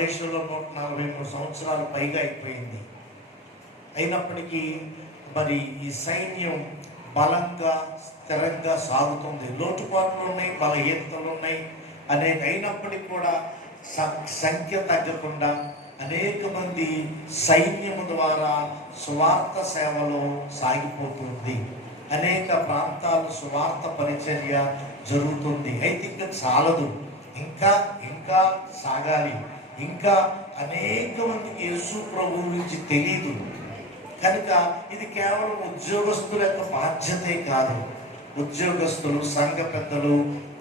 దేశంలో 143 సంవత్సరాలు పైగా అయిపోయింది. అయినప్పటికీ మరి ఈ సైన్యం బలంగా స్థిరంగా సాగుతుంది. లోటుపాట్లు ఉన్నాయి, బలహీనతలు ఉన్నాయి అనేక. అయినప్పటికీ కూడా సంఖ్య తగ్గకుండా అనేక మంది సైన్యము ద్వారా సువార్త సేవలో సాగిపోతుంది. అనేక ప్రాంతాలు సువార్త పరిచర్య జరుగుతుంది. అయితే ఇంకా చాలదు, ఇంకా ఇంకా సాగాలి. ఇంకా అనేక మందికి యేసు ప్రభువు గురించి తెలియదు కనుక ఇది కేవలం ఉద్యోగస్తుల యొక్క బాధ్యతే కాదు. ఉద్యోగస్తులు, సంఘ పెద్దలు,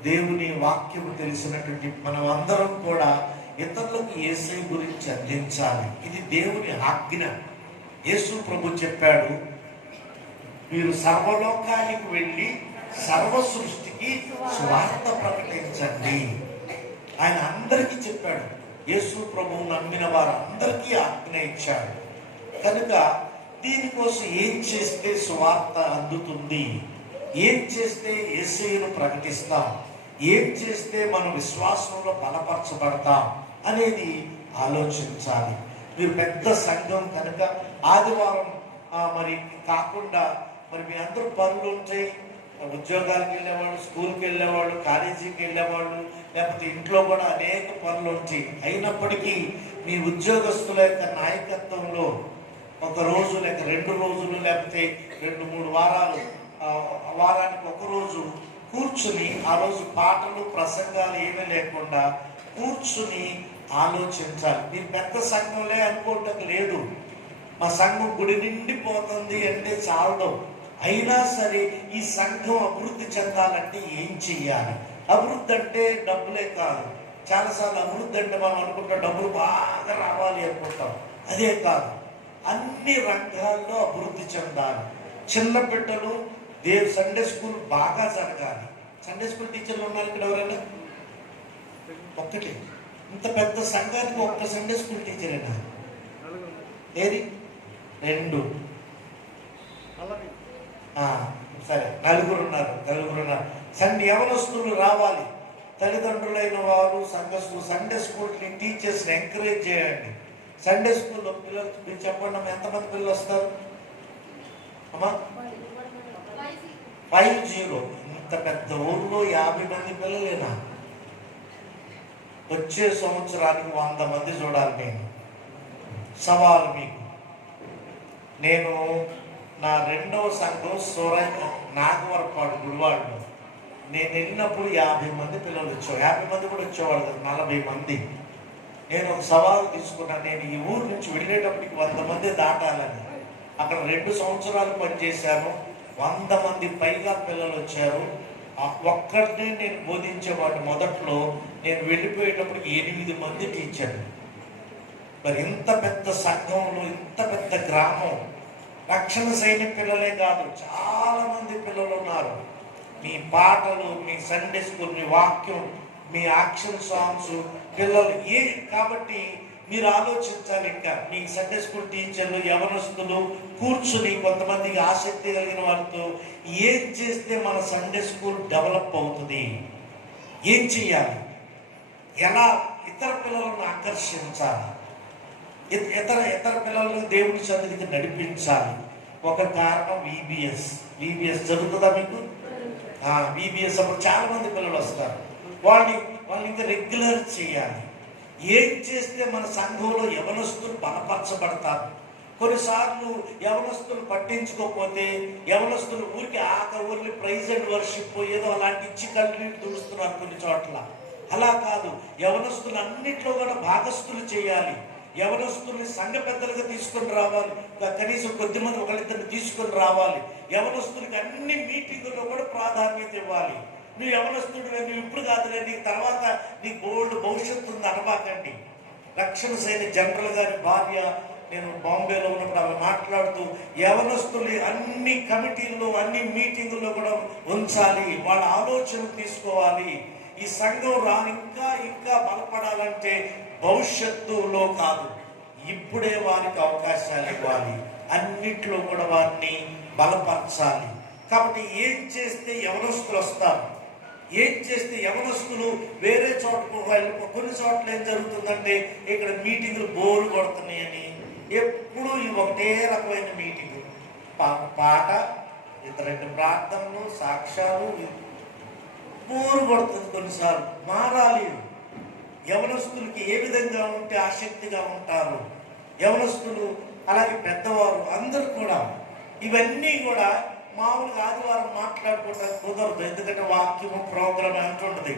దేవుని వాక్యము తెలిసినటువంటి మనం అందరం కూడా ఇతరులకు యేసు గురించి అందించాలి. ఇది దేవుని ఆజ్ఞ. యేసు ప్రభు చెప్పాడు, మీరు సర్వలోకానికి వెళ్ళి సర్వ సృష్టికి స్వార్థ ప్రకటించండి. ఆయన అందరికీ చెప్పాడు. యేసు ప్రభువు నమ్మిన వారు అందరికీ ఆజ్ఞ ఇచ్చాడు. కనుక దీనికోసం ఏం చేస్తే సువార్త అందుతుంది, ఏం చేస్తే యేసును ప్రకటిస్తాం, ఏం చేస్తే మనం విశ్వాసంలో బలపరచబడతాం అనేది ఆలోచించాలి. మీరు పెద్ద సంఘం కనుక ఆదివారం మరి కాకుండా మరి మీ అందరూ పనులు ఉంటాయి. ఉద్యోగాలకు వెళ్ళేవాళ్ళు, స్కూల్కి వెళ్ళేవాళ్ళు, కాలేజీకి వెళ్ళేవాళ్ళు, లేకపోతే ఇంట్లో కూడా అనేక పనులు ఉంటాయి. అయినప్పటికీ మీ ఉద్యోగస్తుల యొక్క నాయకత్వంలో ఒక రోజు లేక 2 రోజులు లేకపోతే 2-3 వారాలు, వారానికి ఒక రోజు కూర్చుని, ఆ రోజు పాటలు ప్రసంగాలు ఏమీ లేకుండా కూర్చుని ఆలోచించాలి. మీరు పెద్ద సంఘంలే అనుకోవటం లేదు. మా సంఘం గుడి నిండిపోతుంది అంటే చాలదు. అయినా సరే ఈ సంఘం అభివృద్ధి చెందాలంటే ఏం చెయ్యాలి? అభివృద్ధి అంటే డబ్బులే కాదు. చాలాసార్లు అభివృద్ధి అంటే మనం అనుకుంటాం డబ్బులు బాగా రావాలి అనుకుంటాం. అదే కాదు, అన్ని రంగాల్లో అభివృద్ధి చెందాలి. చిన్న బిడ్డలు సండే స్కూల్ బాగా జరగాలి. సండే స్కూల్ టీచర్లు ఉన్నారు ఇక్కడ ఎవరైనా? ఒక్కటి. ఇంత పెద్ద సంఘానికి ఒక్క సండే స్కూల్ టీచరేనా? ఏది? 2. సరే, నలుగురు ఉన్నారు. యవనస్తులు రావాలి. తల్లిదండ్రులైన వారు సండే స్కూల్ టీచర్స్ని ఎంకరేజ్ చేయండి. సండే స్కూల్లో పిల్లలు మీరు చెప్పండి అమ్మా, ఎంతమంది పిల్లలు వస్తారు అమ్మా? 50. ఇంత పెద్ద ఊర్లో 50 మంది పిల్లలేనా? వచ్చే సంవత్సరానికి 100 మంది చూడాలి. నేను సవాలు మీకు. నేను నా 2వ సంఘం నాగవరపాడు గుడివాడలో నేను వెళ్ళినప్పుడు 50 మంది పిల్లలు వచ్చేవారు. 50 మంది కూడా వచ్చేవాళ్ళు కదా, 40 మంది. నేను ఒక సవాలు తీసుకున్నాను. నేను ఈ ఊరు నుంచి వెళ్ళేటప్పటికి 100 మంది దాటాలని. అక్కడ 2 సంవత్సరాలు పనిచేశాను. 100 మంది పైగా పిల్లలు వచ్చారు. ఒక్కడినే నేను బోధించేవాడు. మొదట్లో నేను వెళ్ళిపోయేటప్పటికి 8 మంది టీచర్లు. మరి ఇంత పెద్ద సంఘంలో, ఇంత పెద్ద గ్రామం, రక్షణ సైనిక పిల్లలే కాదు, చాలా మంది పిల్లలు ఉన్నారు. మీ పాటలు, మీ సండే స్కూల్, మీ వాక్యం, మీ యాక్షన్ సాంగ్స్ పిల్లలు కాబట్టి మీరు ఆలోచించాలి. ఇంకా మీ సండే స్కూల్ టీచర్లు, యవనస్తులు కూర్చుని కొంతమందికి ఆసక్తి కలిగిన వారితో ఏం చేస్తే మన సండే స్కూల్ డెవలప్ అవుతుంది, ఏం చెయ్యాలి, ఎలా ఇతర పిల్లలను ఆకర్షించాలి, ఇతర పిల్లలను దేవుని సన్నిధికి నడిపించాలి. ఒక కారణం VBS జరుగుతుందా మీకు? VBS అప్పుడు చాలా మంది పిల్లలు వస్తారు. వాళ్ళని ఇంకా రెగ్యులర్ చేయాలి. ఏం చేస్తే మన సంఘంలో యవనస్తులు బలపరచబడతారు. కొన్నిసార్లు యవనస్తులు పట్టించుకోకపోతే యవనస్తులు ఊరికి ప్రైజ్ అండ్ వర్షిప్ ఏదో అలాంటి ఇచ్చి కళ్ళు తుడుస్తున్నారు కొన్ని చోట్ల. అలా కాదు, యవనస్తులు అన్నిట్లో కూడా భాగస్తులు చేయాలి. యవనస్తుల్ని సంఘ పెద్దలుగా తీసుకొని రావాలి. కనీసం కొద్దిమంది ఒకళ్ళిద్దరిని తీసుకొని రావాలి. యవనస్తులకి అన్ని మీటింగుల్లో కూడా ప్రాధాన్యత ఇవ్వాలి. నువ్వు యవనస్తుడు, నువ్వు ఇప్పుడు కాదులే, నీకు తర్వాత నీ బోల్డ్ భవిష్యత్తు ఉంది అనబాకండి. రక్షణ సైనిక జనరల్ గారి భార్య, నేను బాంబేలో ఉన్నప్పుడు ఆమె మాట్లాడుతూ యవనస్తులు అన్ని కమిటీల్లో, అన్ని మీటింగుల్లో కూడా ఉంచాలి. వాళ్ళ ఆలోచనలు తీసుకోవాలి. ఈ సంఘం ఇంకా బలపడాలంటే భవిష్యత్తులో కాదు, ఇప్పుడే వారికి అవకాశాలు ఇవ్వాలి. అన్నిట్లో కూడా వారిని బలపరచాలి. కాబట్టి ఏం చేస్తే యవనస్తులు వస్తారు? ఏం చేస్తే యవనస్తులు వేరే చోటకు కొన్ని చోట్ల ఏం జరుగుతుందంటే ఇక్కడ మీటింగులు బోరు కొడుతున్నాయని ఎప్పుడు ఒకటే రకమైన మీటింగు, పాట, ఇతర ప్రార్థనలు, సాక్ష్యాలు, బోరు కొడుతుంది. కొన్నిసార్లు మారాలి. యవనస్తులకి ఏ విధంగా ఉంటే ఆసక్తిగా ఉంటారు యవనస్తులు, అలాగే పెద్దవారు అందరూ కూడా ఇవన్నీ కూడా మామూలుగా ఆదివారం మాట్లాడుకోవడానికి కుదరదు. ఎందుకంటే వాక్యము ప్రోగ్రామ్ అంటుంటుంది.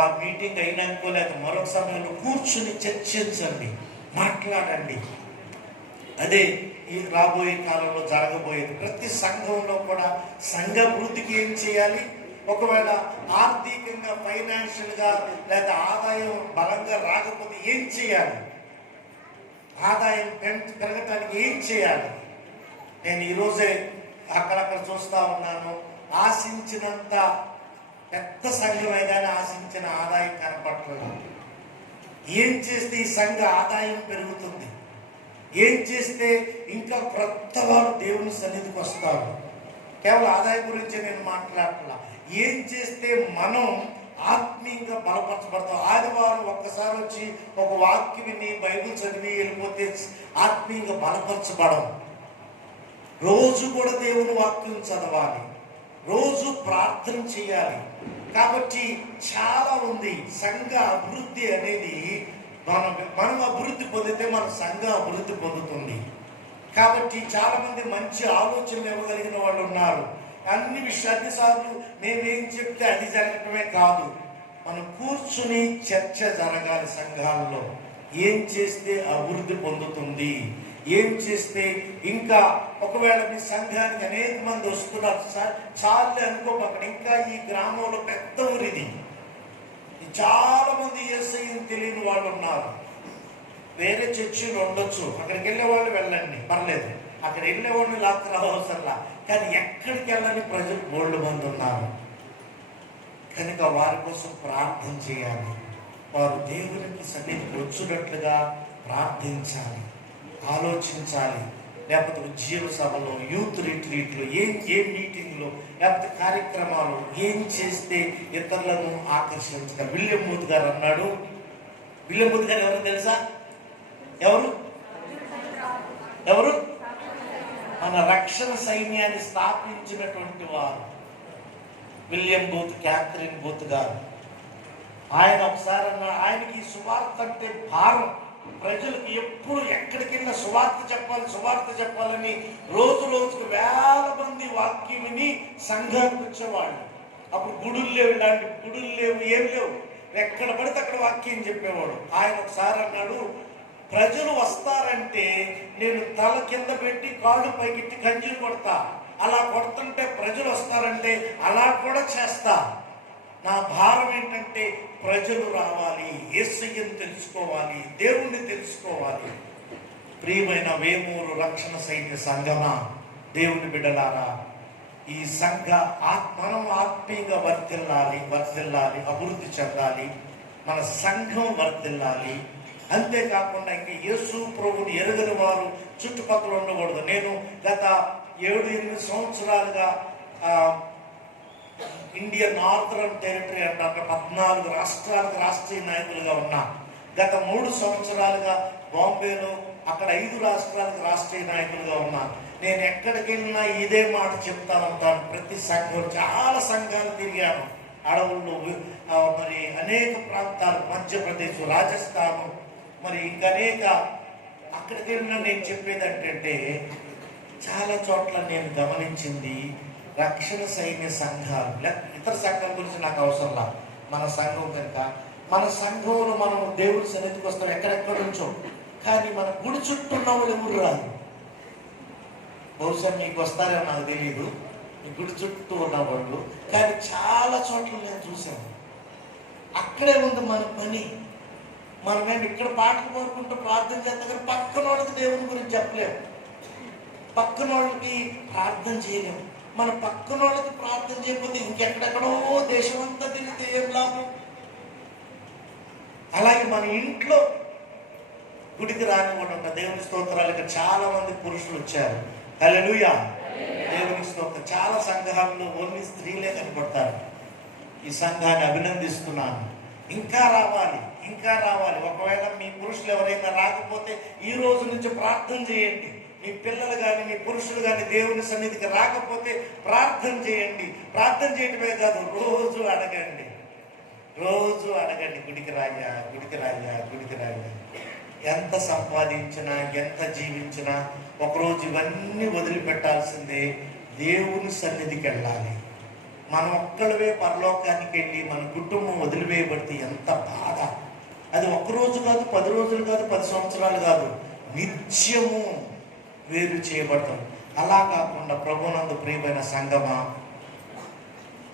ఆ మీటింగ్ అయినాకో లేక మరొక సమయంలో కూర్చుని చర్చించండి, మాట్లాడండి. అదే ఈ రాబోయే కాలంలో జరగబోయేది. ప్రతి సంఘంలో కూడా సంఘ అభివృద్ధికి ఏం చేయాలి? ఒకవేళ ఆర్థికంగా, ఫైనాన్షియల్గా లేదా ఆదాయం బలంగా రాకపోతే ఏం చేయాలి? ఆదాయం పెరగటానికి ఏం చేయాలి? నేను ఈరోజే అక్కడక్కడ చూస్తూ ఉన్నాను. ఆశించినంత పెద్ద సంఘమే కానీ ఆశించిన ఆదాయం కనపడలేదు. ఏం చేస్తే ఈ సంఘ ఆదాయం పెరుగుతుంది? ఏం చేస్తే ఇంకా క్రొత్త వారు దేవుని సన్నిధికి వస్తారు? కేవలం ఆదాయం గురించి నేను మాట్లాడట్లా. ఏం చేస్తే మనం ఆత్మీయంగా బలపరచబడతాం? ఆదివారం ఒక్కసారి వచ్చి ఒక వాక్యం విని బైబిల్ చదివి వెళ్ళిపోతే ఆత్మీయంగా బలపరచబడం. రోజు కూడా దేవుని వాక్యం చదవాలి, రోజు ప్రార్థన చేయాలి. కాబట్టి చాలా ఉంది. సంఘ అభివృద్ధి అనేది మనం అభివృద్ధి పొందితే మన సంఘం అభివృద్ధి పొందుతుంది. కాబట్టి చాలా మంది మంచి ఆలోచనలు ఇవ్వగలిగిన వాళ్ళు ఉన్నారు. అన్నిసార్లు మేమేం చెప్తే అది జరగటమే కాదు, మనం కూర్చుని చర్చ జరగాలి. సంఘాల్లో ఏం చేస్తే అభివృద్ధి పొందుతుంది, ఏం చేస్తే ఇంకా ఒకవేళ మీ సంఘానికి అనేక మంది వస్తున్నారు సార్, చాలు అనుకోపక్కడ ఇంకా ఈ గ్రామంలో పెద్ద ఊరిది, చాలా మంది యేసయ్యను తెలియని వాళ్ళు ఉన్నారు. వేరే చర్చిలు ఉండొచ్చు, అక్కడికి వెళ్ళే వాళ్ళు వెళ్ళండి, పర్లేదు. అక్కడ వెళ్ళే వాళ్ళు లాక్కు రావసరలా. కానీ ఎక్కడికి వెళ్ళని ప్రజలు బోల్డ్ మంది ఉన్నారు. కనుక వారి కోసం ప్రార్థన చేయాలి. వారు దేవునికి సన్నిధికి వచ్చినట్లుగా ప్రార్థించాలి, ఆలోచించాలి. లేకపోతే ఉద్యోగ సభలో, యూత్ రిట్రీట్లో, ఏ మీటింగ్లో, లేకపోతే కార్యక్రమాలు ఏం చేస్తే ఇతరులను ఆకర్షించాలి. విలియం బూత్ గారు అన్నాడు. విలియం బూత్ గారు ఎవరు తెలుసా? ఎవరు? మన రక్షణ సైన్యాన్ని స్థాపించినటువంటి వారు విలియం బూత్, క్యాథరిన్ బూత్ గారు. ఆయన ఒకసారి అన్న, ఆయనకి సువార్త అంటే భారం. ప్రజలకు ఎప్పుడు ఎక్కడికెళ్ళినా సువార్త చెప్పాలని రోజుకు వేల మంది వాక్యం విని సంఘానికి వచ్చేవాళ్ళు. అప్పుడు గుడులు లేవు, ఇలాంటి గుడులు లేవు, ఏం లేవు. ఎక్కడ పడితే అక్కడ వాక్యం చెప్పేవాడు. ఆయన ఒకసారి అన్నాడు, ప్రజలు వస్తారంటే నేను తల కింద పెట్టి కాళ్ళు పైకెట్టి కంజీలు కొడతా. అలా కొడుతుంటే ప్రజలు వస్తారంటే అలా కూడా చేస్తా. నా భారం ఏంటంటే ప్రజలు రావాలి, యేసయ్యను తెలుసుకోవాలి, దేవుణ్ణి తెలుసుకోవాలి. ప్రియమైన వేమూరు రక్షణ సైన్య సంఘమా, దేవుని బిడ్డలారా, ఈ సంఘ మనం ఆత్మీయంగా వర్ధిల్లాలి, అభివృద్ధి చెందాలి. మన సంఘం వర్ధిల్లాలి. అంతేకాకుండా ఇంక యేసు ప్రభుని ఎరుగని వారు చుట్టుపక్కల ఉండకూడదు. నేను గత 7-8 సంవత్సరాలుగా ఇండియన్ నార్థరన్ టెరిటరీ అంటే అక్కడ 14 రాష్ట్రాలకు రాష్ట్రీయ నాయకులుగా ఉన్నా. గత 3 సంవత్సరాలుగా బాంబేలో అక్కడ 5 రాష్ట్రాలకు రాష్ట్రీయ నాయకులుగా ఉన్నా. నేను ఎక్కడికి వెళ్ళినా ఇదే మాట చెప్తాను. ప్రతి సంఘం, చాలా సంఘాలు తిరిగాను. అడవుల్లో, మరి అనేక ప్రాంతాలు, మధ్యప్రదేశ్, రాజస్థాను, మరి ఇంకనేక అక్కడికి వెళ్ళినా నేను చెప్పేది ఏంటంటే, చాలా చోట్ల నేను గమనించింది రక్షణ సైన్య సంఘాలు, ఇతర సంఘాల గురించి నాకు అవసరంలా. మన సంఘం కనుక మన సంఘంలో మనం దేవుడి సన్నిధికి వస్తాం ఎక్కడెక్కడ నుంచో. కానీ మన గుడి చుట్టూ ఉన్న వాళ్ళు ఎవరు రాదు. బహుశా మీకు వస్తారేమో నాకు తెలియదు, ఈ గుడి చుట్టూ ఉన్నవాళ్ళు. కానీ చాలా చోట్ల నేను చూశాను. అక్కడే ఉంది మన పని. మనమేమి ఇక్కడ పాటలు పాడుకుంటూ ప్రార్థన చేస్తాం, కానీ పక్కన వాళ్ళకి దేవుని గురించి చెప్పలేము, పక్కన వాళ్ళకి ప్రార్థన చేయలేము. మన పక్కన వాళ్ళకి ప్రార్థన చేయకపోతే ఇంకెక్కడెక్కడో దేశం అంతా తిరిగితే ఏం లాభం? అలాగే మన ఇంట్లో గుడికి రాని వాళ్ళు ఉంటారు. దేవుని స్తోత్రాలకి చాలా మంది పురుషులు వచ్చారు. హల్లెలూయా, దేవుని స్తోత్రం. చాలా సంఘాలలో ఓన్లీ స్త్రీలే కనపడతారు. ఈ సంఘాన్ని అభినందిస్తున్నాను. ఇంకా రావాలి, ఇంకా రావాలి. ఒకవేళ మీ పురుషులు ఎవరైనా రాకపోతే ఈ రోజు నుంచి ప్రార్థన చేయండి. మీ పిల్లలు కానీ మీ పురుషులు కానీ దేవుని సన్నిధికి రాకపోతే ప్రార్థన చేయండి. ప్రార్థన చేయటమే కాదు, రోజు అడగండి, రోజు అడగండి. గుడికి రాయ్యా, గుడికి రాయ్యా, గుడికి రాయ్యా. ఎంత సంపాదించినా ఎంత జీవించినా ఒకరోజు ఇవన్నీ వదిలిపెట్టాల్సిందే. దేవుని సన్నిధికి వెళ్ళాలి. మనం ఒక్కళ్ళవే పరలోకానికి వెళ్ళి మన కుటుంబం వదిలివేయబడితే ఎంత బాధ. అది ఒక్కరోజు కాదు, 10 రోజులు కాదు, 10 సంవత్సరాలు కాదు, నిత్యము వేరు చేయబడతాం. అలా కాకుండా ప్రభునందు ప్రియమైన సంగమా,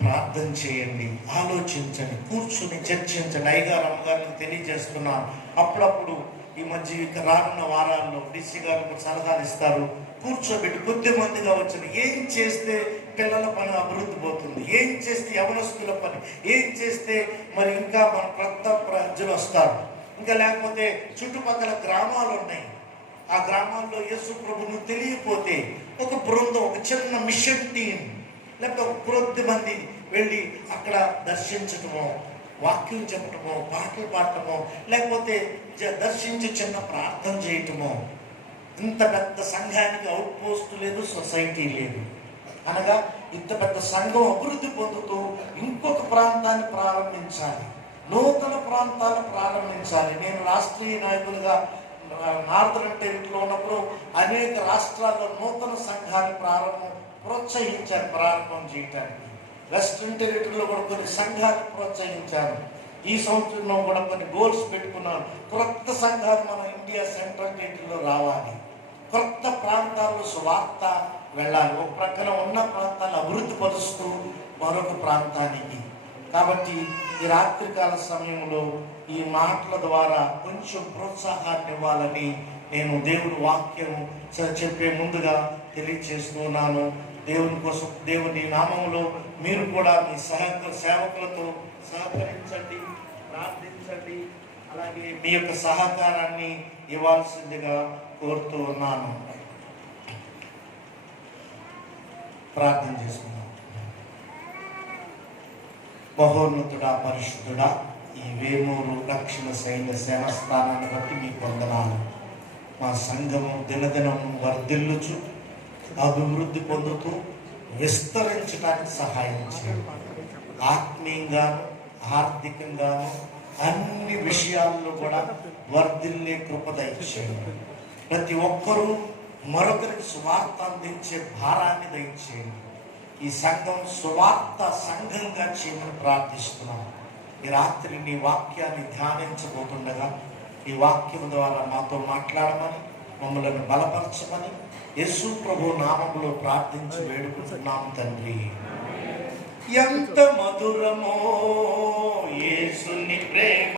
ప్రార్థన చేయండి, ఆలోచించండి, కూర్చుని చర్చించండి. అయ్యగారు అమ్మగారికి తెలియజేస్తున్నాను. అప్పుడప్పుడు ఈ మధ్య రానున్న వారాల్లో డిసి గారు సలహాలు ఇస్తారు. కూర్చోబెట్టి కొద్ది మందిగా వచ్చిన ఏం చేస్తే పిల్లల పని అభివృద్ధి పోతుంది, ఏం చేస్తే యవనస్తుల పని, ఏం చేస్తే మరి ఇంకా మన కొత్త ప్రజలు వస్తారు, ఇంకా లేకపోతే చుట్టుపక్కల గ్రామాలు ఉన్నాయి, ఆ గ్రామాల్లో యేసు ప్రభువును తెలియకపోతే ఒక బృందం, ఒక చిన్న మిషన్ టీం, లేకపోతే ఒక కొద్ది మంది వెళ్ళి అక్కడ దర్శించటమో, వాక్యం చెప్పటమో, పాటలు పాడటమో, లేకపోతే దర్శించి చిన్న ప్రార్థన చేయటమో. ఇంత పెద్ద సంఘానికి అవుట్ పోస్ట్ లేదు, సొసైటీ లేదు. అనగా ఇంత పెద్ద సంఘం అభివృద్ధి పొందుతూ ఇంకొక ప్రాంతాన్ని ప్రారంభించాలి, నూతన ప్రాంతాలు ప్రారంభించాలి. నేను రాష్ట్రీయ నాయకులుగా నార్థన్ టెరిటరీలో ఉన్నప్పుడు అనేక రాష్ట్రాల్లో నూతన సంఘాన్ని ప్రోత్సహించాను ప్రారంభం చేయటానికి. వెస్ట్రన్ టెరిటరీలో కూడా కొన్ని సంఘాలు ప్రోత్సహించాను. ఈ సంవత్సరంలో కూడా కొన్ని గోల్స్ పెట్టుకున్నాను. కొత్త సంఘాలు మన ఇండియా సెంట్రల్ టెరిటరీలో రావాలి, కొత్త ప్రాంతాల్లో సువార్త వెళ్ళాలి. ఒక ప్రక్కన ఉన్న ప్రాంతాన్ని అభివృద్ధి పరుస్తూ మరొక ప్రాంతానికి. కాబట్టి ఈ రాత్రికాల సమయంలో ఈ మాటల ద్వారా కొంచెం ప్రోత్సాహాన్ని ఇవ్వాలని నేను దేవుని వాక్యం చెప్పే ముందుగా తెలియచేస్తున్నాను. దేవుని కోసం, దేవుని నామములో మీరు కూడా మీ సేవకులతో సహకరించండి, ప్రార్థించండి. అలాగే మీ యొక్క సహకారాన్ని ఇవ్వాల్సిందిగా కోరుతూ ఉన్నాను. ప్రార్థన చేసుకున్నాం. మహోన్నతుడా, పరిశుద్ధుడా, ఈ వేమూరు రక్షణ సైన్య సేన స్థానాన్ని బట్టి మీకు వందనాలు. మా సంఘము దినదినము వర్ధిల్లుచు అభివృద్ధి పొందుతూ విస్తరించడానికి సహాయం చేయండి. ఆత్మీయంగాను ఆర్థికంగాను అన్ని విషయాల్లో కూడా వర్ధిల్లే కృప దయచేయండి. ప్రతి ఒక్కరూ మరొకరికి సువార్త అందించే భారాన్ని దయచేయండి. ఈ సంఘం సువార్త సంఘంగా చేయమని ప్రార్థిస్తున్నాం. ఈ రాత్రి నీ వాక్యాన్ని ధ్యానించబోతుండగా ఈ వాక్యం ద్వారా మాతో మాట్లాడమని, మమ్మల్ని బలపరచమని యేసు ప్రభు నామములో ప్రార్థించి వేడుకుంటున్నాం తండ్రి. ఎంత మధురమో యేసుని ప్రేమ.